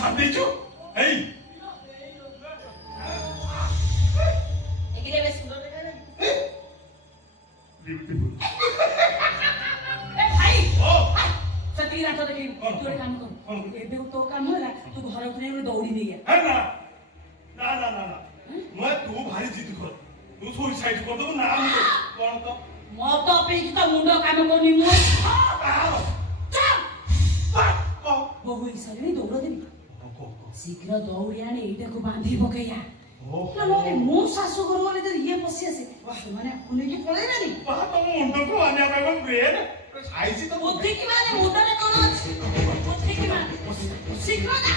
ছাড় দিয়েছো এই এগিয়ে বেশ সুন্দর দেখা যায় বিউটিফুল এ ভাই ও সত্যি রাত দেখি তোর কাম কর এবে তো কাম হলা তু ঘর উঠে দৌড়ি নিয়ে হ্যাঁ না না না না না মই তু ভারি জিদ কর তু সরি সাইড কর তো না কোন তো মত পেকি তো মুন্ড কাম করনি মু বহু ইসারে দৌড় দেবি শীঘ্র দৌড়ি আনি এইটাকে বাঁধি পকাইয়া নলে মো শাশু ঘর বলে তো ইয়ে পশি আসে মানে খুনেকি পড়ে না নি বাহ তো মুন্ডକୁ আনিয়া পাইব ব্রেন খাইছি তো বুদ্ধি কি মানে মুন্ডরে কোন আছে বুদ্ধি কি মানে শীঘ্র না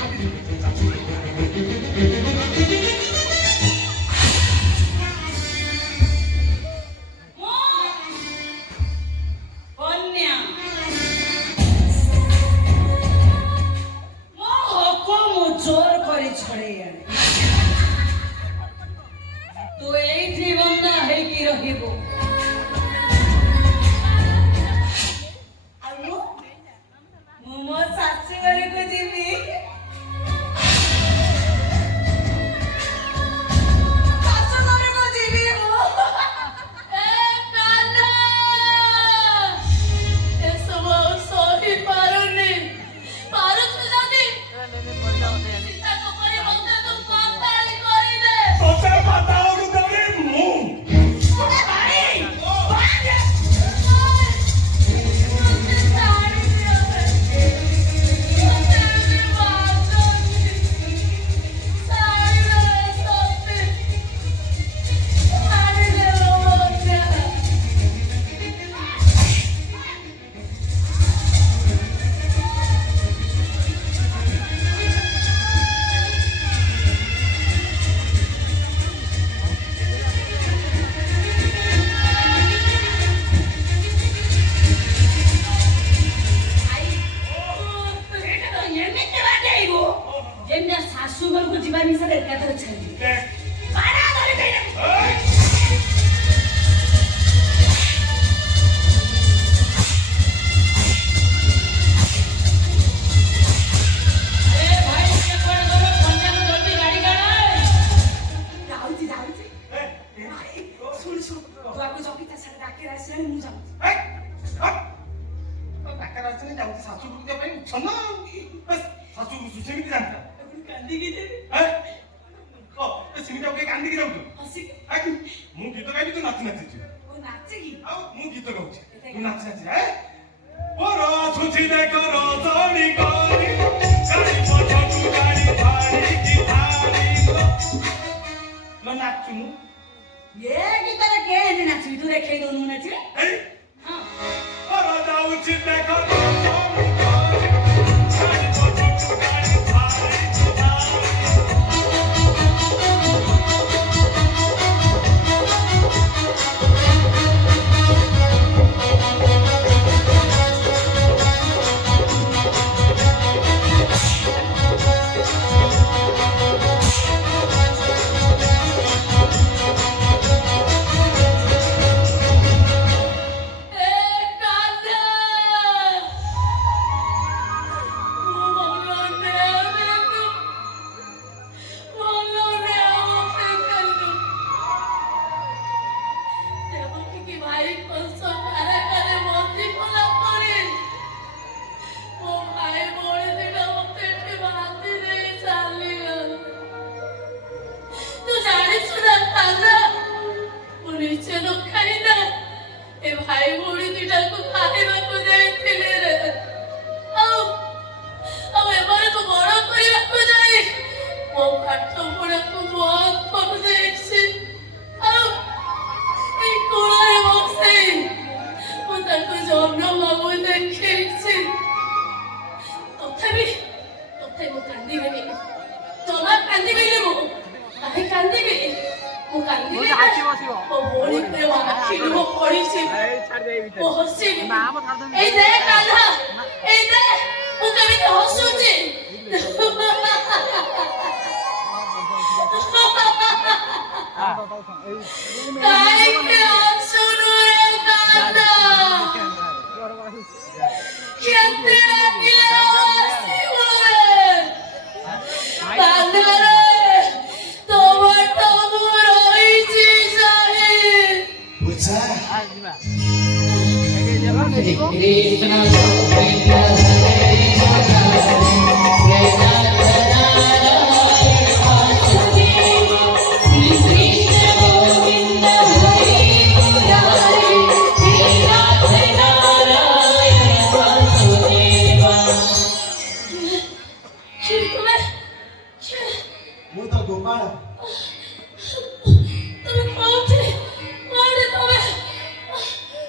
ମୁଁ ତ ଗୋପାଳ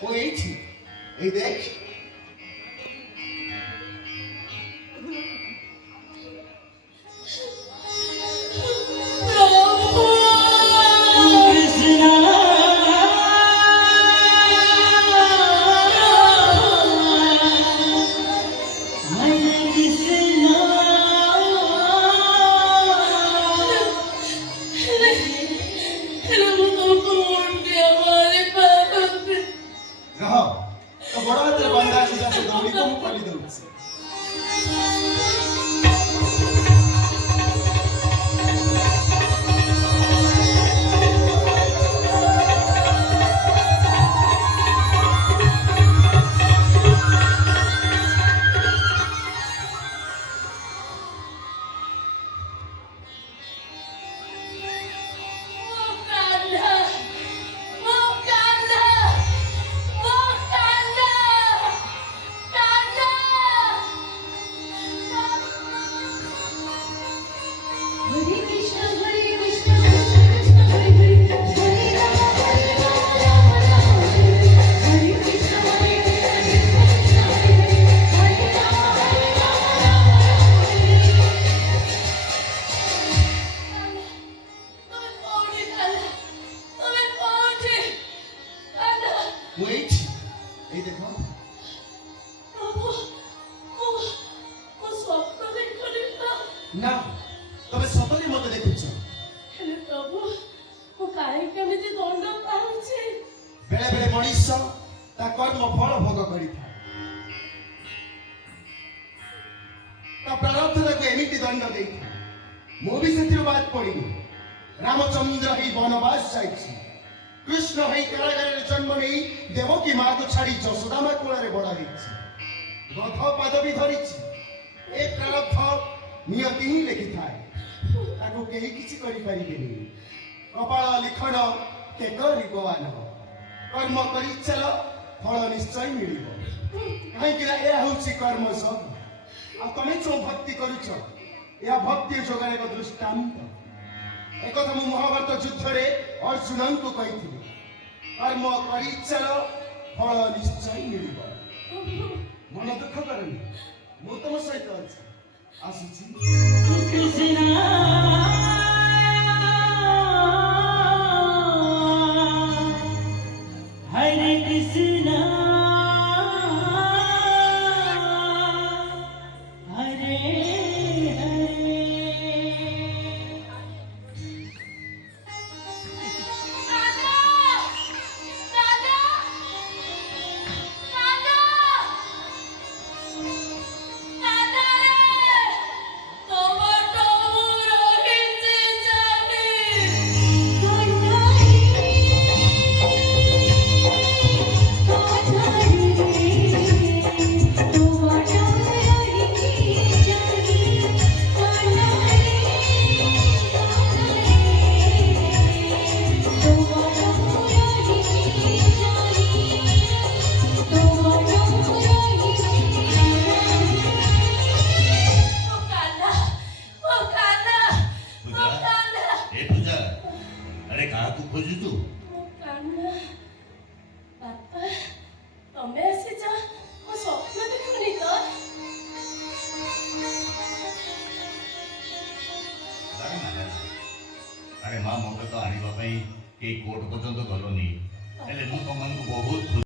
ମୁଁ ଏଇଠି ଏଇ ଦେଖ ରହ ତ ବଡ଼ ହାତରେ ବନ୍ଧା ଅଛି ସେ ଦୌଡ଼ିକୁ ମୁଁ ଖୋଲି ଦଉଛି Hare Krishna Krishna Krishna Hare Hare Hare Rama Rama Hare Krishna Krishna Krishna Hare ମୁଁ ଏଇଠି ଏଇ ଦେଖ ନା ତମେ ସତରେ ମତେ ଦେଖୁଛ ବେଳେ ବେଳେ ମଣିଷ ତା କର୍ମ ଫଳ ଭୋଗ କରିଥାଏ ତା ପ୍ରାରବ୍ଧ ତାକୁ ଏମିତି ଦଣ୍ଡ ଦେଇଥାଏ ମୁଁ ବି ସେଥିରୁ ବାଦ ପଡ଼ିନି ରାମଚନ୍ଦ୍ର ହେଇ ବନବାସ ଯାଇଛି କୃଷ୍ଣ ହେଇ କାରାଗାରରେ ଜନ୍ମ ନେଇ ଦେବକୀ ମାକୁ ଛାଡ଼ି ଯଶୋଦାମା କୋଳରେ ବଡ଼ ହେଇଛି ଗଧ ପାଦବୀ ଧରିଛି ଏ ପ୍ରାରବ୍ଧ ନିୟତି ହିଁ ଲେଖିଥାଏ ତାକୁ କେହି କିଛି କରିପାରିବେନି କପାଳ ଲିଖନ କେକରିବଆନ କର୍ମ କରି ଚାଲ ଫଳ ନିଶ୍ଚୟ ମିଳିବ କାହିଁକି ନା ଏହା ହେଉଛି କର୍ମ ସବୁ ଆଉ ତମେ ଯୋଉ ଭକ୍ତି କରୁଛ ଏହା ଭକ୍ତି ଯୋଗର ଏକ ଦୃଷ୍ଟାନ୍ତ ଏକଥା ମୁଁ ମହାଭାରତ ଯୁଦ୍ଧରେ ଅର୍ଜୁନଙ୍କୁ କହିଥିଲି କର୍ମ କରି ଚାଲ ଫଳ ନିଶ୍ଚୟ ମିଳିବ ମନ ଦୁଃଖ କରନି ମୁଁ ତମ ସହିତ ଅଛି ଆସୁଛି Hare Krishna Hare ଆରେ ମା ମତେ ତ ଆଣିବା ପାଇଁ କେହି କୋର୍ଟ ପର୍ଯ୍ୟନ୍ତ ଗଲନି ହେଲେ ମୁଁ ତମମାନଙ୍କୁ ବହୁତ